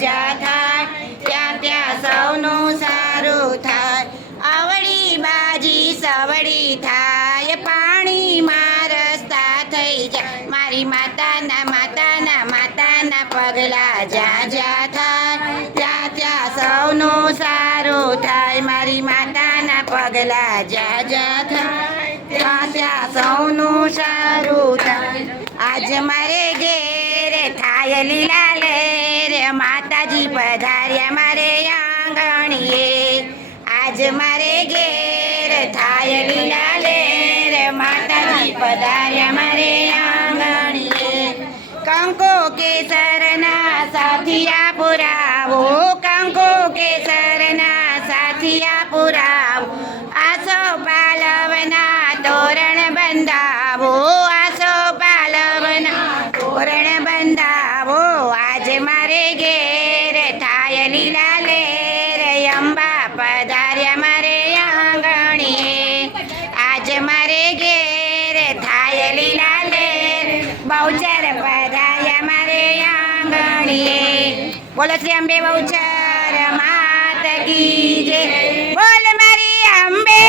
જાજા થાય, ત્યાં ત્યાં સૌનું સારું થાય. આવડી બાજી સવડી થાય, પાણીમાં રસ્તા થઈ જાય. મારી માતાના માતાના માતાના પગલા જાજા થાય, ત્યાં ત્યાં સૌનું સારું થાય. મારી માતાના પગલા જાજા થાય, ત્યાં ત્યાં સૌનું સારું થાય. આજ મારે ઘેરે થાય લીલા લેર, માતાજી પધાર્યા મારે આંગણીએ. આજ મારે ઘેર થાય લીલા લેર, માતાજી પધાર્યા મારે આંગણીએ. કંકુ કેસરના સાથિયા પુરાવો, કંકુ કેસરના સાથિયા પુરાવો. આસો પાલવના તોરણ બંધાવો, આસો પાલવના તોરણ બંધાવો. આજ મારે ઘેર થાય લીલા લેર, અંબા પધાર્યા મારે આંગણીએ. આજ મારે ઘેર થાય લીલા લેર, બહુચર પધાર્યા મારે આંગણીએ. બોલો શ્રી અંબે બહુચર માત કી જય, બોલ મારી અંબે.